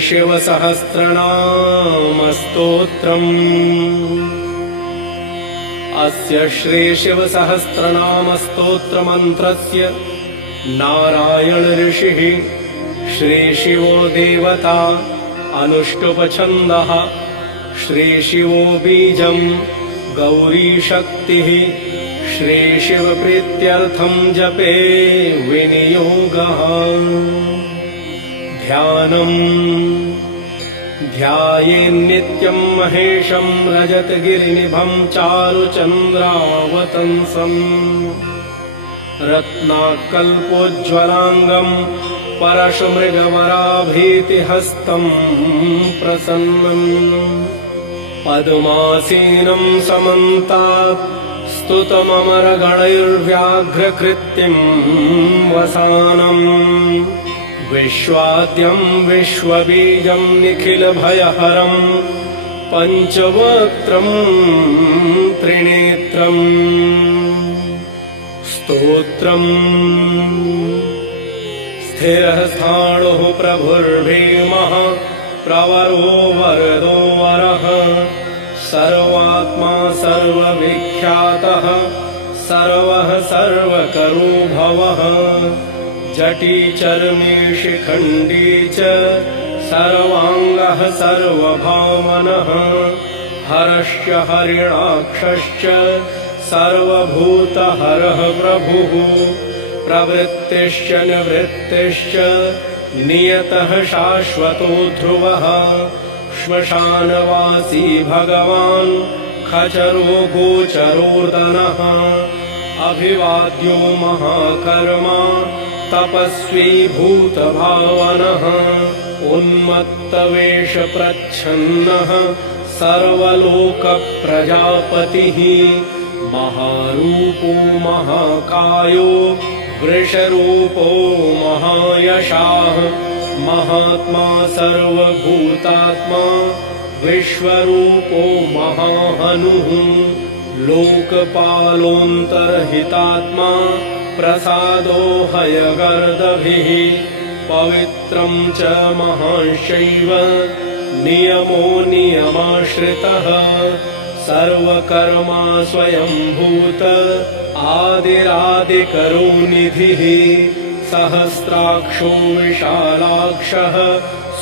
श्रीशिवसहस्रनामस्तोत्रम्। अस्य श्रीशिवसहस्रनामस्तोत्रमन्त्रस्य नारायण ऋषिः श्रीशिवो देवता अनुष्टुप् श्रीशिवो बीजम् गौरीशक्तिः श्रीशिवप्रीत्यर्थं जपे विनियोगः। ध्यानम् ध्यायेन्नित्यं महेशं रजतगिरिनिभं चारुचन्द्रावतंसम् रत्नाकल्पोज्ज्वलाङ्गं परशुमृगवराभीतिहस्तं प्रसन्नम् पद्मासीनं समन्तात् स्तुतममरगणैर्व्याघ्रकृत्यं वसानम् विश्वाद्यं विश्वबीजं निखिलभयहरं पञ्चवक्त्रं त्रिनेत्रम् स्तोत्रम्। स्थिरः स्थाणुः प्रभुर्भीमः प्रवरो वरदो वरः सर्वात्मा सर्वविख्यातः सर्वः सर्वकरो भवः जटी चर्मी शिखण्डी च सर्वाङ्गः सर्वभावनः हरश्च हरिणाक्षश्च सर्वभूतहरः प्रभुः प्रवृत्तिश्च निवृत्तिश्च नियतः शाश्वतो ध्रुवः श्मशानवासी भगवान् खचरो गोचरोर्दनः अभिवाद्यो महाकर्मा तपस्वी भूतभावनः उन्मत्तवेषप्रच्छन्नः सर्वलोकप्रजापतिः महारूपो महाकायो वृषरूपो महायशाः महात्मा सर्वभूतात्मा विश्वरूपो महाहनुः लोकपालोऽन्तर्हितात्मा प्रसादो हयगर्दभिः पवित्रं च महांशैव नियमो नियमाश्रितः सर्वकर्मा स्वयंभूत आदिरादिकरो निधिः सहस्राक्षो विशालाक्षः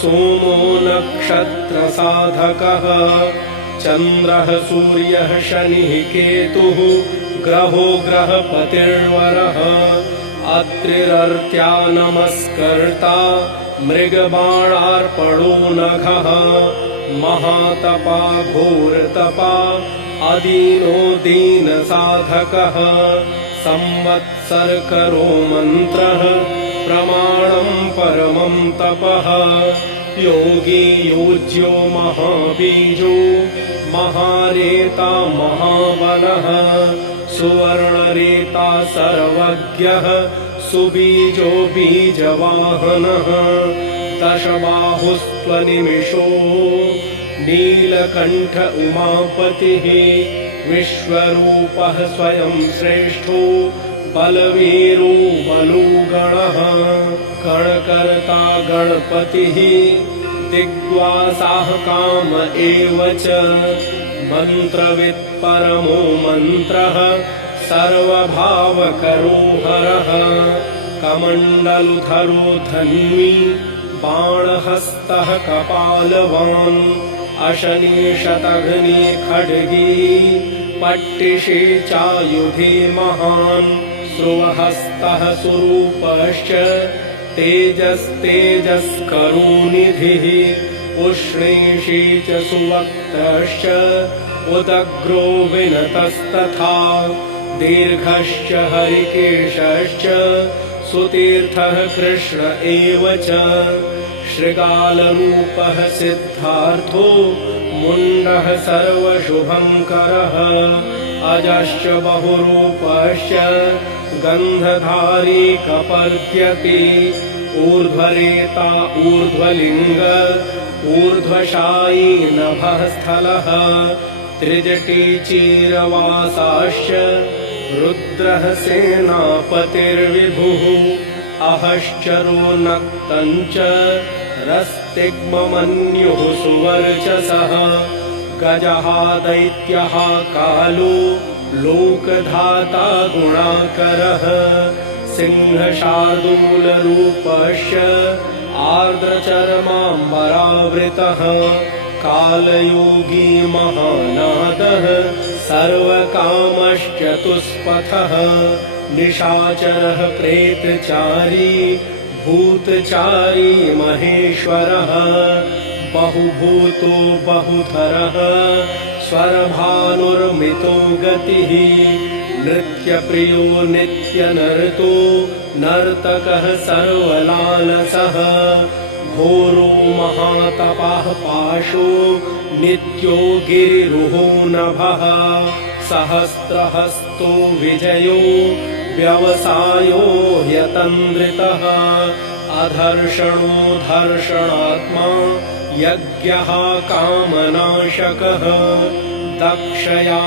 सोमो नक्षत्रसाधकः चन्द्रः सूर्यः शनिः केतुः ग्रहो ग्रहपतिर्वरः अत्रिरर्त्या नमस्कर्ता मृगबाणार्पणो नघः महातपा घोरतपा अदीनो दीनसाधकः संवत्सरकरो मन्त्रः प्रमाणं परमं तपः योगी योज्यो महाबीजो महारेता महाबलः सुवर्णरेता सर्वज्ञः सुबीजो बीजवाहनः दशबाहुस्त्वनिमिषो नीलकण्ठ उमापतिः विश्वरूपः स्वयं श्रेष्ठो बलवीरो बलुगणः गणकर्ता गणपतिः दिग्वासाः काम एव च मन्त्रवित् परमो मन्त्रः सर्वभावकरो हरः कमण्डलुधरो धन्वी बाणहस्तः कपालवान् अशनी शतघ्नी खड्गी पट्टिशी चायुधे महान् स्रुवहस्तः सुरूपश्च तेजस्तेजस्करो निधिः उष्णेशी च सुवक्त्रश्च उदग्रो विनतस्तथा दीर्घश्च हरिकेशश्च सुतीर्थः कृष्ण एव च शृगालरूपः सिद्धार्थो मुण्डः सर्वशुभङ्करः अजश्च बहुरूपश्च गन्धधारी कपर्द्यति ऊर्ध्वरेता ऊर्ध्वलिङ्ग ऊर्ध्वशायी नभः स्थलः त्रिजटी चीरवासाश्च रुद्रः सेनापतिर्विभुः अहश्चरो नक्तञ्च रस्तिग्ममन्युः सुवर्चसः गजः दैत्यः कालो लोकधाता गुणाकरः सिंहशार्दूलरूपश्च आर्द्रचर्माम्बरावृतः कालयोगी महानादः सर्वकामश्चतुष्पथः निशाचरः प्रेतचारी भूतचारी महेश्वरः बहुभूतो बहुधरः स्वरभानुर्मितो गतिः नृत्यप्रियो नित्यनर्तो नर्तकः सर्वलालसः घोरो महातपः पाशो नित्यो गिरिरुहो नभः सहस्रहस्तो विजयो व्यवसायो ह्यतन्द्रितः अधर्षणो धर्षणात्मा यज्ञः कामनाशकः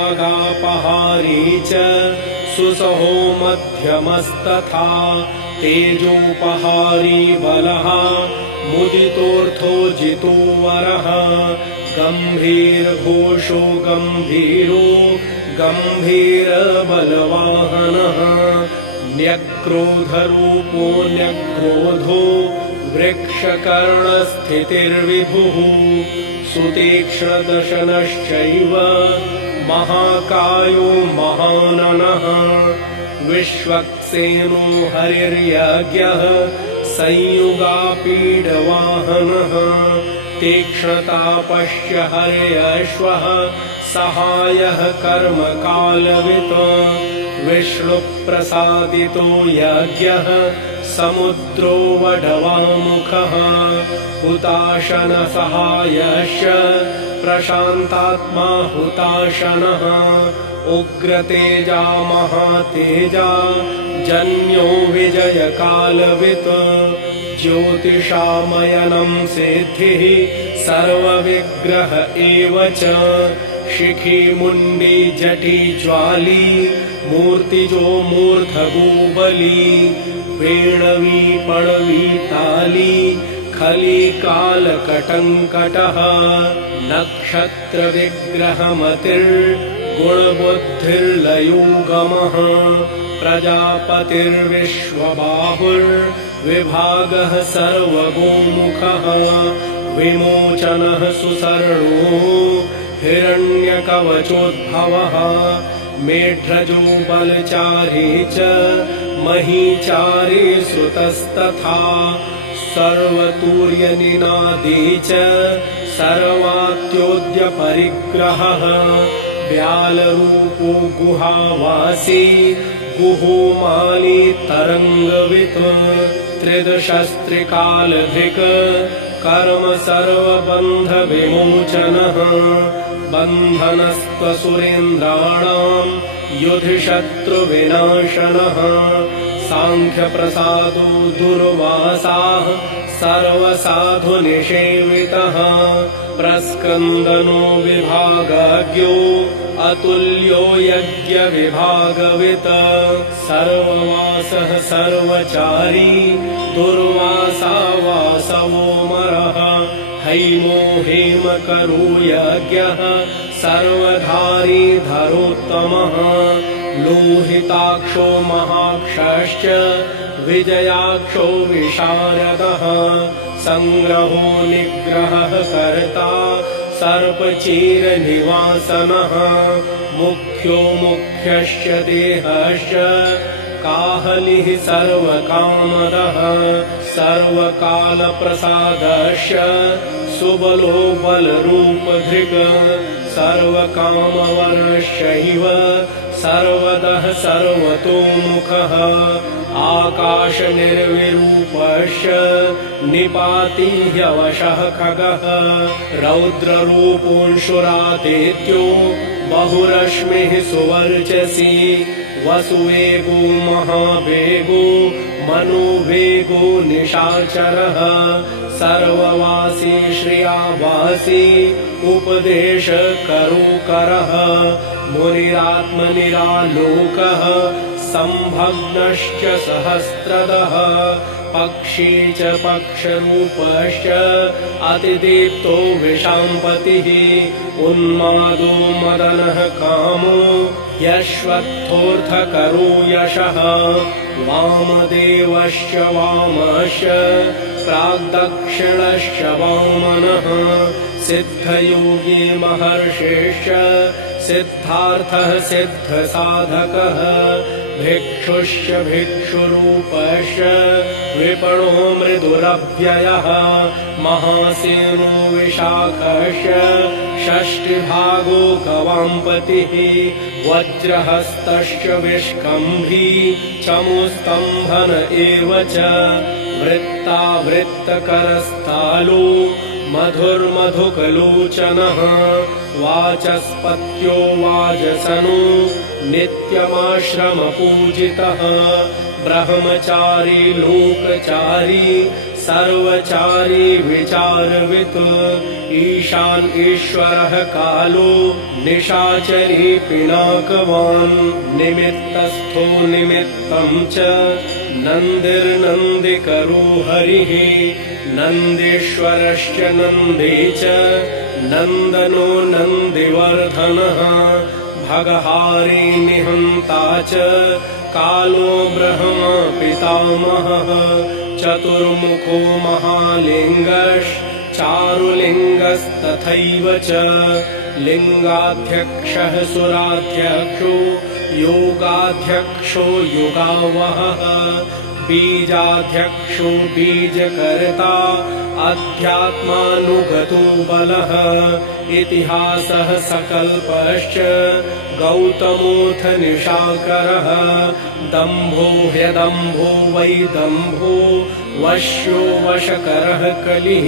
दक्षयागापहारी च सुसहो मध्यमस्तथा तेजोपहारी बलः मुदितोऽर्थो जितो वरः गम्भीरघोषो गम्भीरो गम्भीरबलवाहनः न्यक्रोधरूपो न्यक्रोधो वृक्षकर्णस्थितिर्विभुः सुतीक्ष्णदशनश्चैव महाकायो महाननः विश्वक्सेनो हरिर्यज्ञः संयुगापीडवाहनः तीक्ष्णतापश्च हर्यश्वः सहायः कर्मकालवित् विष्णुप्रसादितो यज्ञः समुद्रो वडवामुखः हुताशनसहायश्च प्रशान्तात्मा हुताशनः उग्रतेजा महातेजा जन्यो विजयकालवित् ज्योतिषामयनं सिद्धिः सर्वविग्रह एव च शिखी मुण्डी जटी ज्वाली मूर्तिजो मूर्धगोबली वेणवी पणवी ताली खली कालकटङ्कटः नक्षत्रविग्रहमतिर्गुणबुद्धिर्लयोगमः प्रजापतिर्विश्वबाहुर्विभागः सर्वगोमुखः विमोचनः सुसर्णो हिरण्यकवचोद्भवः मेढ्रजो बलचारी च महीचारी श्रुतस्तथा सर्वतूर्यनिनादी च सर्वात्योद्यपरिग्रहः व्यालरूपो गुहावासी गुहोमाली तरङ्गवित् त्रिदशस्त्रिकालधिक कर्म सर्वबन्धविमोचनः बन्धनस्त्वसुरेन्द्राणां युधिशत्रुविनाशनः साङ्ख्यप्रसादो दुर्वासाः सर्वसाधुनिषेवितः प्रस्कन्दनो विभागज्ञो अतुल्यो यज्ञविभागवित् सर्ववासः सर्वचारी दुर्वासा वासवोमरः हैमो हेमकरो यज्ञः सर्वधारी धरोत्तमः लोहिताक्षो महाक्षश्च विजयाक्षो विशारदः संग्रहो निग्रहः कर्ता सर्पचीरनिवासनः मुख्यो मुख्यश्च देहश्च काहलिः सर्वकामदः सर्वकालप्रसादश्च सुबलो बलरूपधृक् सर्वकामवरश्चैव सर्वतः सर्वतोमुखः आकाशनिर्विरूपश्च निपाति ह्यवशः खगः रौद्ररूपोऽंशुरादित्यो बहुरश्मिः सुवर्चसी वसुवेगो महावेगो मनोवेगो निशाचरः सर्ववासी श्रियावासी उपदेशकरोकरः मुनिरात्मनिरालोकः संभग्नश्च सहस्रदः पक्षी च पक्षरूपश्च अतिदीप्तो विशाम्पतिः उन्मादो मदनः कामो यश्वत्थोऽर्थकरो यशः वामदेवश्च वामश्च प्राग्दक्षिणश्च वामनः सिद्धयोगी महर्षिश्च सिद्धार्थः सिद्धसाधकः भिक्षुश्च भिक्षुरूपश्च विपणो मृदुरव्ययः महासेनो विशाखश्च षष्टिभागो गवाम्पतिः वज्रहस्तश्च विष्कम्भी चमुस्तम्भन एव च वृत्तावृत्तकरस्थालो मधुर्मधुकलोचनः वाचस्पत्यो वाजसनो नित्यमाश्रमपूजितः ब्रह्मचारी लोकचारी सर्वचारी विचारवित् ईशान ईश्वरः कालो निशाचरी पिनाकवान् निमित्तस्थो निमित्तं च नन्दिर्नन्दिकरो हरिः नन्दीश्वरश्च नन्दी च नन्दनो नन्दिवर्धनः भगहारी निहन्ता च कालो ब्रह्म पितामहः चतुर्मुखो महालिङ्गश्चारुलिङ्गस्तथैव च लिङ्गाध्यक्षः सुराध्यक्षो योगाध्यक्षो युगावहः बीजाध्यक्षो बीजकर्ता अध्यात्मानुगतो बलः इतिहासः सकल्पश्च गौतमोऽथ निशाकरः दम्भो ह्यदम्भो वैदम्भो वश्यो वशकरः कलिः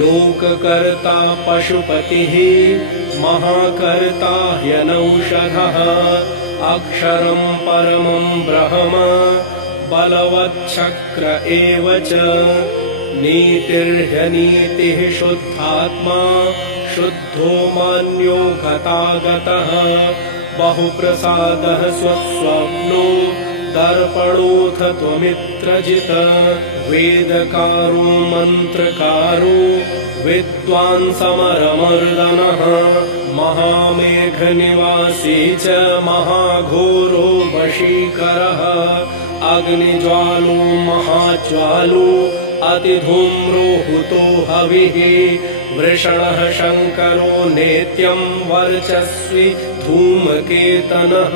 लोककर्ता पशुपतिः महाकर्ता ह्यनौषधः अक्षरं परमं ब्रह्म बलवच्छक्र एव च नीतिर्ह्यनीतिः शुद्धात्मा शुद्धो मान्यो गतागतः बहुप्रसादः स्वस्वप्नो दर्पणोऽथ त्वमित्रजित् वेदकारो मन्त्रकारो विद्वान् समरमर्दनः महामेघनिवासी च महाघोरो वशीकरः अग्निज्वालो महाज्वालो अतिधूम्रो हुतो हविः वृषणः शङ्करो नेत्यं वर्चस्वी धूमकेतनः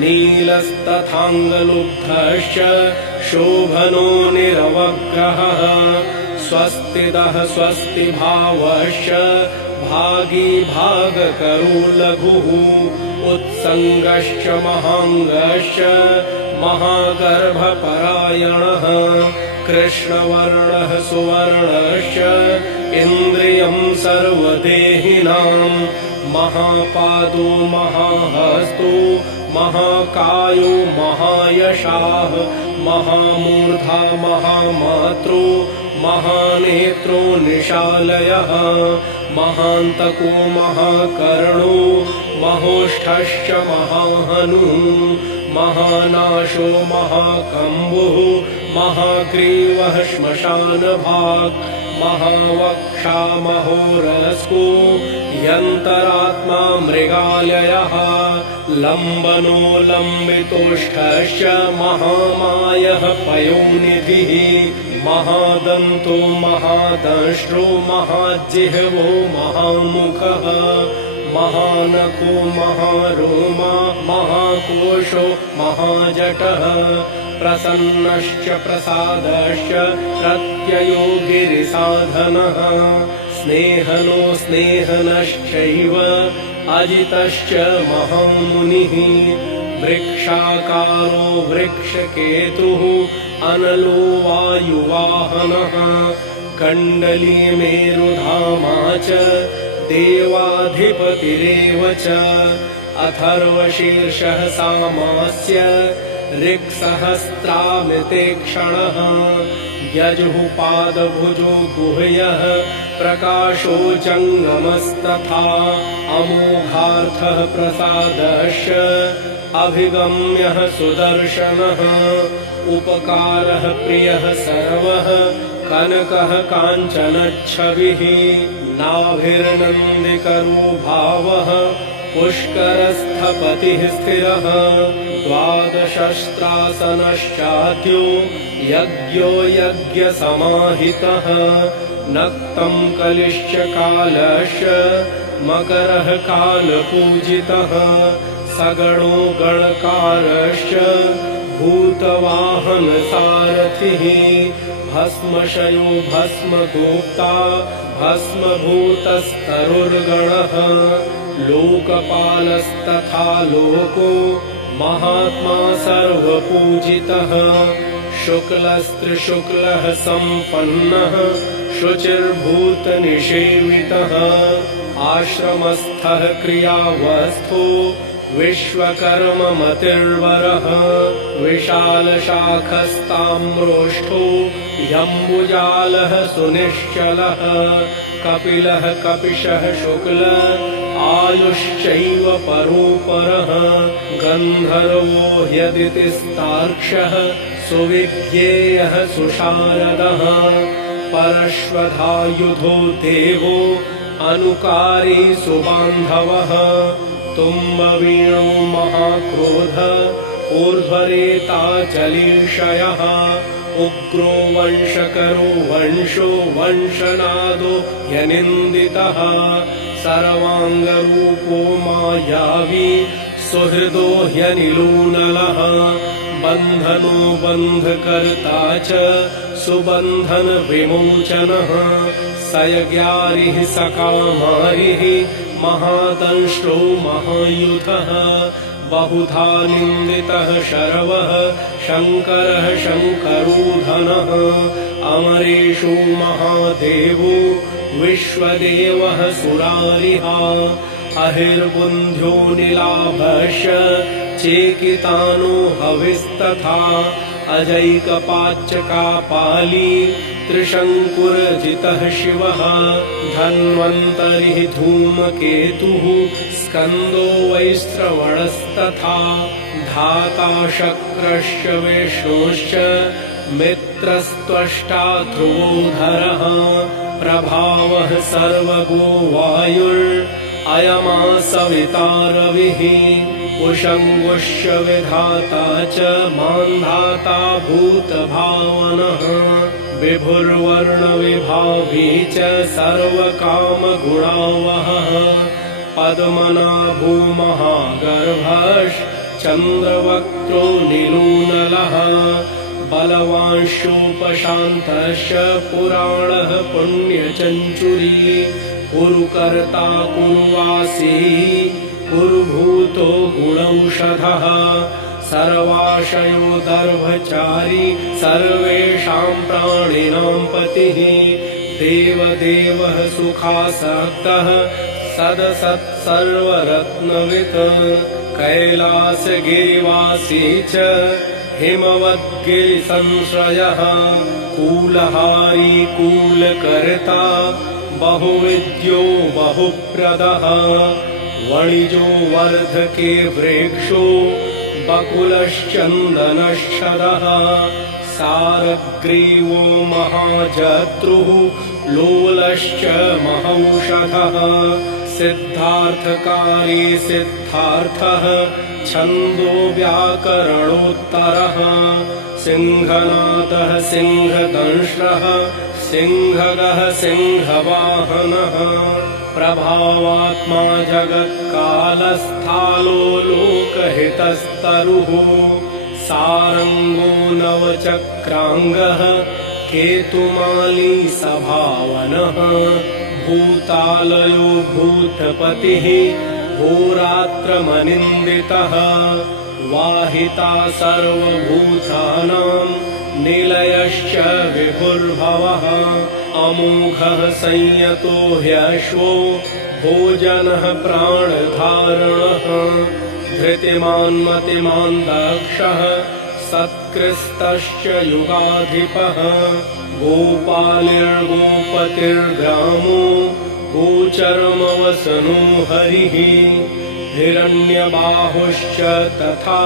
नीलस्तथाङ्गलुब्धश्च शोभनो निरवग्रहः स्वस्तिदः स्वस्तिभावश्च भागी भागकरो लघुः उत्सङ्गश्च महाङ्गश्च महागर्भपरायणः कृष्णवर्णः सुवर्णश्च इन्द्रियं सर्वदेहिनां महापादो महाहस्तो महाकायो महायशाः महामूर्धा महामात्रो महानेत्रो निशालयः महान्तको महाकर्णो महोष्ठश्च महाहनुः महानाशो महाकम्बुः महाग्रीवः श्मशानभाक् महावक्षा महोरस्को यन्तरात्मा मृगालयः लम्बनो लम्बितोष्ठश्च महामायः पयोनिधिः महादन्तो महादंष्ट्रो महाजिह्वो महामुखः महानको महारोमा महाकोशो महाजटः प्रसन्नश्च प्रसादश्च प्रत्ययो गिरिसाधनः स्नेहनो स्नेहनश्चैव अजितश्च महामुनिः वृक्षाकारो वृक्षकेतुः अनलो वायुवाहनः कण्डली मेरुधामा च देवाधिपतिरेव च अथर्वशीर्षः सामास्य ऋक्सहस्रामिते क्षणः यजुःपादभुजो गुह्यः प्रकाशो जङ्गमस्तथा अमोघार्थः प्रसादश्च अभिगम्यः सुदर्शनः उपकारः प्रियः सर्वः कनकः काञ्चनच्छविः नाभिर्नन्दिकरो भावः पुष्करस्थपतिः स्थिरः द्वादशस्त्रासनश्चाद्यो यज्ञो यज्ञसमाहितः नक्तं कलिश्च कालश्च मकरः कालपूजितः सगणो गणकारश्च भूतवाहनसारथिः भस्मशयो भस्मगोप्ता भस्मभूतस्तरुर्गणः लोकपालस्तथा लोको महात्मा सर्वपूजितः शुक्लस्त्रिशुक्लः सम्पन्नः शुचिर्भूतनिषेवितः आश्रमस्थः क्रियावस्थो विश्वकर्ममतिर्वरः विशालशाखस्ताम्रोष्ठो यम्बुजालः सुनिश्चलः कपिलः कपिशः शुक्ल आयुश्चैव परोपरः गन्धर्वो ह्यदितिस्तार्क्ष्यः सुविज्ञेयः सुशारदः परश्वधायुधो देवो अनुकारी सुबान्धवः तुम्बवीणो महाक्रोध ऊर्ध्वरेता जलीषयः उग्रो वंशकरो वंशो वंशनादो ह्यनिन्दितः सर्वाङ्गरूपो मायावी सुहृदो ह्यनिलूनलः बन्धनो बन्धकर्ता च सुबन्धन विमोचनः सयज्ञारिः सकामारिः महादंष्टो महायुधः बहुधा निन्दितः शर्वः शङ्करः शङ्करोधनः अमरेषु महादेवो विश्वदेवः सुरारिः अहिर्बुन्ध्यो नीलाभश्च चेकितानो हविस्तथा अजैकपाच्चकापाली त्रिशङ्कुरजितः शिवः धन्वन्तरिः धूमकेतुः स्कन्दो वैश्रवणस्तथा धाता शक्रश्च विष्णुश्च मित्रस्त्वष्टा ध्रुवोधरः प्रभावः सर्वगो वायुर्अयमासविता रविः उषङ्गुश्च विधाता च मान्धाता भूतभावनः विभुर्वर्णविभावी च सर्वकामगुणावहः पद्मनाभो महागर्भश्चन्द्रवक्त्रो निलूनलः बलवांशोपशान्तश्च पुराणः पुण्यचञ्चुरी कुरुकर्ता कुरुवासी कुरुभूतो गुणौषधः सर्वाशयो दर्भचारी सर्वेषां प्राणिनां पतिः देवदेवः सुखासक्तः सदसत्सर्वरत्नवित् कैलासगिरिवासी च हिमवद्गिरिसंश्रयः कूलहारी कूलकर्ता बहुविद्यो बहुप्रदः वणिजो वर्धके वृक्षो बकुलश्चन्दनश्छदः सारग्रीवो महाजत्रुः लोलश्च महौषधः सिद्धार्थकारी सिद्धार्थः छन्दो व्याकरणोत्तरः सिंहनादः सिंहदंष्ट्रः सिंहगः सिंहवाहनः प्रभावात्मा जगत्कालस्थालो लोकहितस्तरुः सारङ्गो नवचक्राङ्गः केतुमाली सभावनः भूतालयो भूतपतिः होरात्रमनिन्दितः वाहिता सर्वभूतानां निलयश्च विभुर्भवः अमोघः संयतो ह्यश्वो भोजनः प्राणधारणः धृतिमान् मतिमान् दक्षः सत्कृस्तश्च युगाधिपः गोपालिर्गोपतिर्ग्रामो गोचरमवसनो हरिः हिरण्यबाहुश्च तथा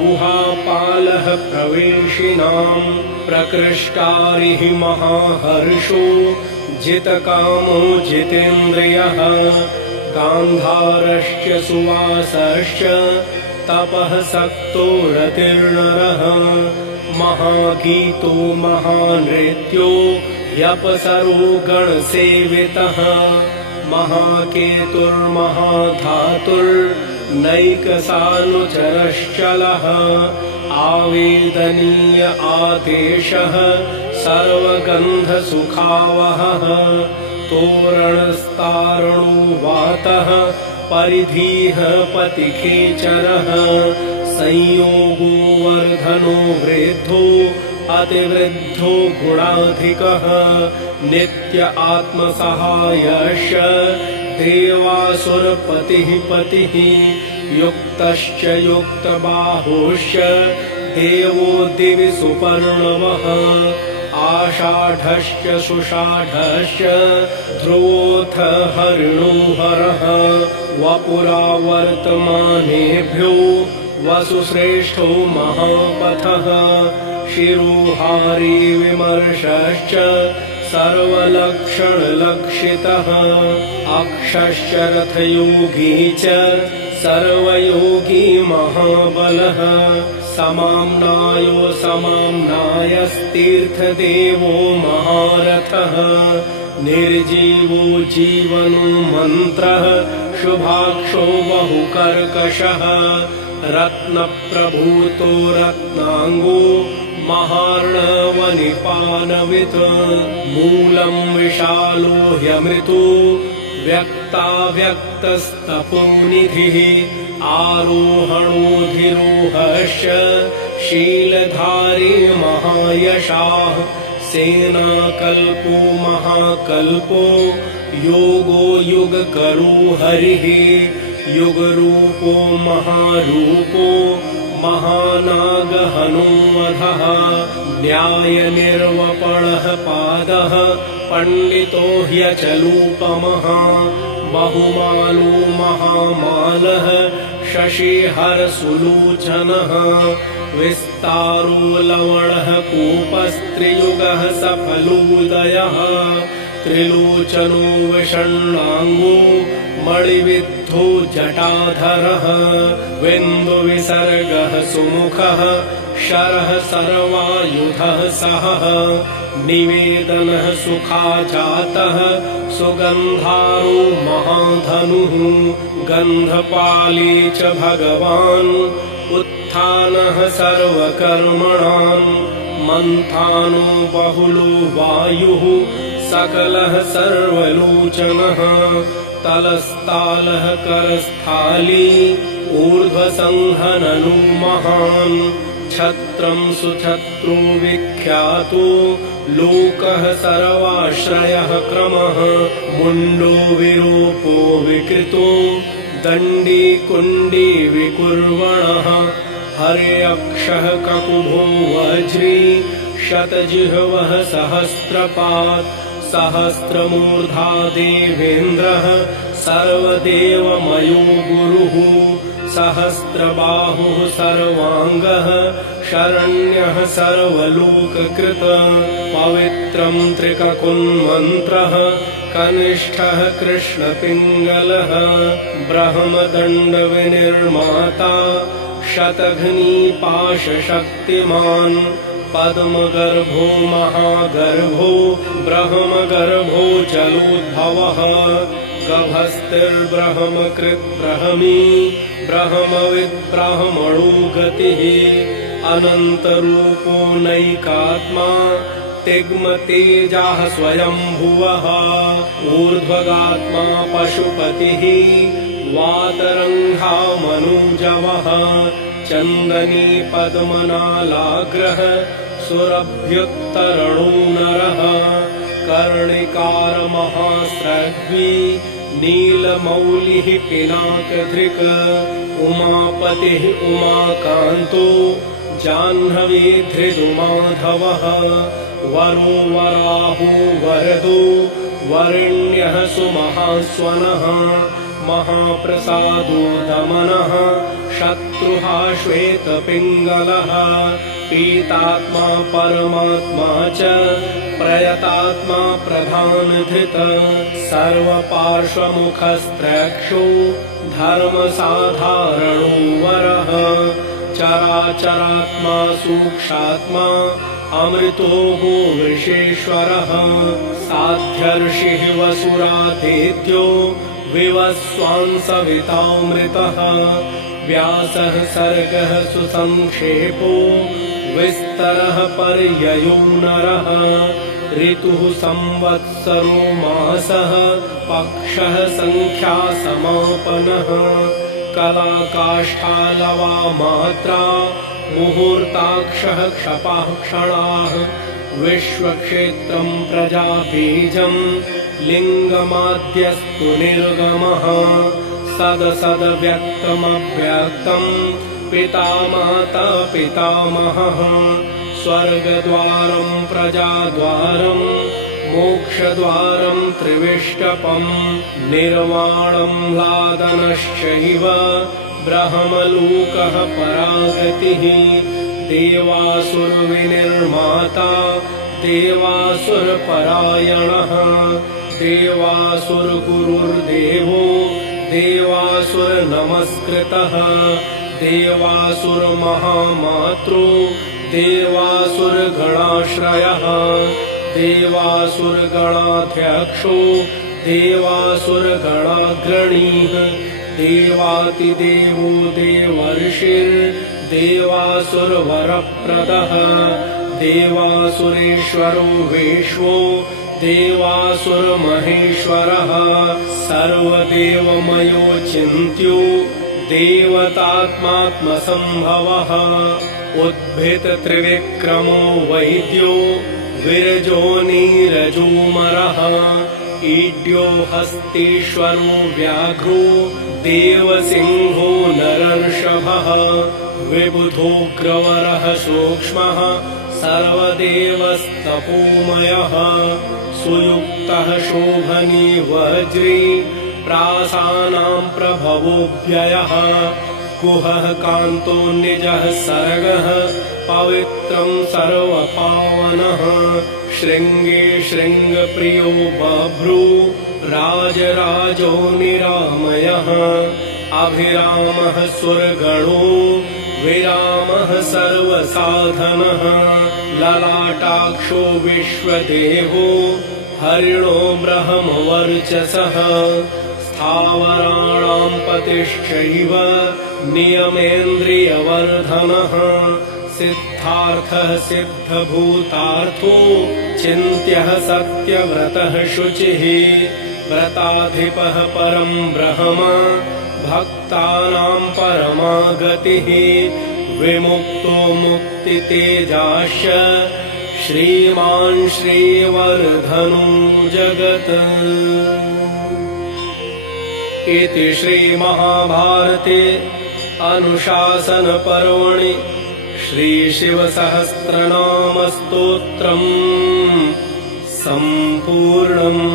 गुहापालः प्रवेशिनाम् प्रकृष्टारिः महाहर्षो जितकामो जितेन्द्रियः गान्धारश्च सुवासश्च तपः सक्तो रतिर्नरः महागीतो महानृत्यो यपसरो गणसेवितः महाकेतुर्महाधातुर्नैकसानुचरश्चलः आवेदनीय आदेशः सर्वगन्धसुखावहः तोरणस्तारणो वातः परिधीः पतिखेचरः संयोगो वर्धनो वृद्धो अतिवृद्धो गुणाधिकः नित्य आत्मसहायश्च देवासुरपतिः पतिः युक्तश्च युक्तबाहुश्च देवो दिवि सुपर्णवः आषाढश्च सुषाढश्च ध्रुवोऽथ हरिणो हरः वपुरावर्तमानेभ्यो वसुश्रेष्ठो महापथः शिरोहारी विमर्शश्च सर्वलक्षणलक्षितः अक्षश्च रथयोगी च सर्वयोगी महाबलः समाम्नायो समाम्नायस्तीर्थदेवो महारथः निर्जीवो जीवनो मन्त्रः शुभाक्षो बहुकर्कशः रत्नप्रभूतो रत्नाङ्गो महार्णवनिपानवित् मूलं विशालो ह्यमृतो व्यक्ताव्यक्तस्तपोनिधिः आरोहणोऽधिरोहश्च शीलधारी महायशाः सेनाकल्पो महाकल्पो योगो युगकरो हरिः युगरूपो महारूपो महानागहनो वधः न्यायनिर्वपणः पादः पण्डितो ह्यचलूपमः बहुमालो महामालः शशिहरसुलोचनः विस्तारो लवणः कूपस्त्रियुगः सफलोदयः त्रिलोचनो विषण्णाङ्गो मणिविद्धो जटाधरः विन्दुविसर्गः सुमुखः शरः सर्वायुधः सहः निवेदनः सुखाजातः सुगन्धारो महाधनुः गन्धपाली च भगवान् उत्थानः सर्वकर्मणाम् मन्थानो बहुलो वायुः सकलः सर्वलोचनः तलस्तालः करस्थाली ऊर्ध्वसंहननो महान् छत्रं सुछत्रो विख्यातो लोकः सर्वाश्रयः क्रमः मुण्डो विरूपो विकृतो दण्डी कुण्डी विकुर्वणः हर्यक्षः ककुभो वज्री शतजिह्वः सहस्रपात् सहस्रमूर्धा देवेन्द्रः सर्वदेवमयो गुरुः सहस्रबाहुः सर्वाङ्गः शरण्यः सर्वलोककृत पवित्रं त्रिककुन्मन्त्रः कनिष्ठः कृष्णपिङ्गलः ब्रह्मदण्डविनिर्माता शतघ्नीपाशशक्तिमान् पद्मगर्भो महागर्भो ब्रह्मगर्भो जलोद्भवः गभस्तिर्ब्रह्मकृद्ब्रह्मी ब्रह्मविद्ब्रह्मणो गतिः अनन्तरूपो नैकात्मा तिग्मतेजाः स्वयंभुवः ऊर्ध्वगात्मा पशुपतिः वातरङ्घा मनोजवः चन्दनी पद्मनालाग्रः सुरभ्युत्तरणो नरः कर्णिकार महास्रग्वी नीलमौलिः पिनाकधृक् उमापतिः उमाकान्तो जाह्नवी धृतुमाधवः वरो वराहो वरदो वरेण्यः सुमहास्वनः महाप्रसादो दमनः शत्रुः श्वेतपिङ्गलः पीतात्मा परमात्मा च प्रयतात्मा प्रधानधृत सर्वपार्श्वमुखस्त्रक्षो धर्मसाधारणो वरः चराचरात्मा सूक्ष्मात्मा अमृतो भो वृषेश्वरः साध्यर्षिः वसुरातेद्यो विवस्वांसवितामृतः व्यासः सर्गः सुसंक्षेपो विस्तरः पर्ययो नरः ऋतुः संवत्सरो मासः पक्षः संख्या समापनः कला काष्ठालवा मात्रा मुहूर्ताक्षः क्षपाः क्षणाः विश्वक्षेत्रं प्रजाबीजं लिङ्गमाद्यस्तु निर्गमः सदसदव्यक्तमव्यक्तं पिता माता पितामहः स्वर्गद्वारं प्रजाद्वारं मोक्षद्वारं त्रिविष्टपं निर्वाणं लादनश्चैव ब्रह्मलोकः परागतिः देवासुरविनिर्माता देवासुरपरायणः देवासुरगुरुर्देवो देवासुरनमस्कृतः देवासुरमहामातृ देवासुरगणाश्रयः देवासुरगणाध्यक्षो देवासुरगणाग्रणीः देवातिदेवो देवर्षिर्देवासुरवरप्रदः देवासुरेश्वरो विश्वो देवासुरमहेश्वरः सर्वदेवमयो चिन्त्यो देवतात्मात्मसम्भवः उद्भितत्रिविक्रमो वैद्यो विरजो नीरजोमरः ईड्यो हस्तीश्वरो व्याघ्रो देवसिंहो नरर्षभः विबुधोग्रवरः सूक्ष्मः सर्वदेवस्तपोमयः सुयुक्तः शोभनी वज्री प्रासानां प्रभवोऽव्ययः गुहः कान्तो निजः सर्गः पवित्रं सर्वपावनः शृङ्गे शृङ्गप्रियो बभ्रू राजराजो निरामयः अभिरामः सुरगणो विरामः सर्वसाधनः ललाटाक्षो विश्वदेवो हरिणो ब्रह्मवर्चसः स्थावराणां पतिश्चैव नियमेन्द्रियवर्धनः सिद्धार्थः सिद्धभूतार्थो चिन्त्यः सत्यव्रतः शुचिः व्रताधिपः परं ब्रह्म भक्तानां परमागतिः विमुक्तो मुक्तितेजाश्च श्रीमान् श्रीवर्धनो जगत्। इति श्रीमहाभारते अनुशासनपर्वणि श्रीशिवसहस्रनामस्तोत्रम् सम्पूर्णम्।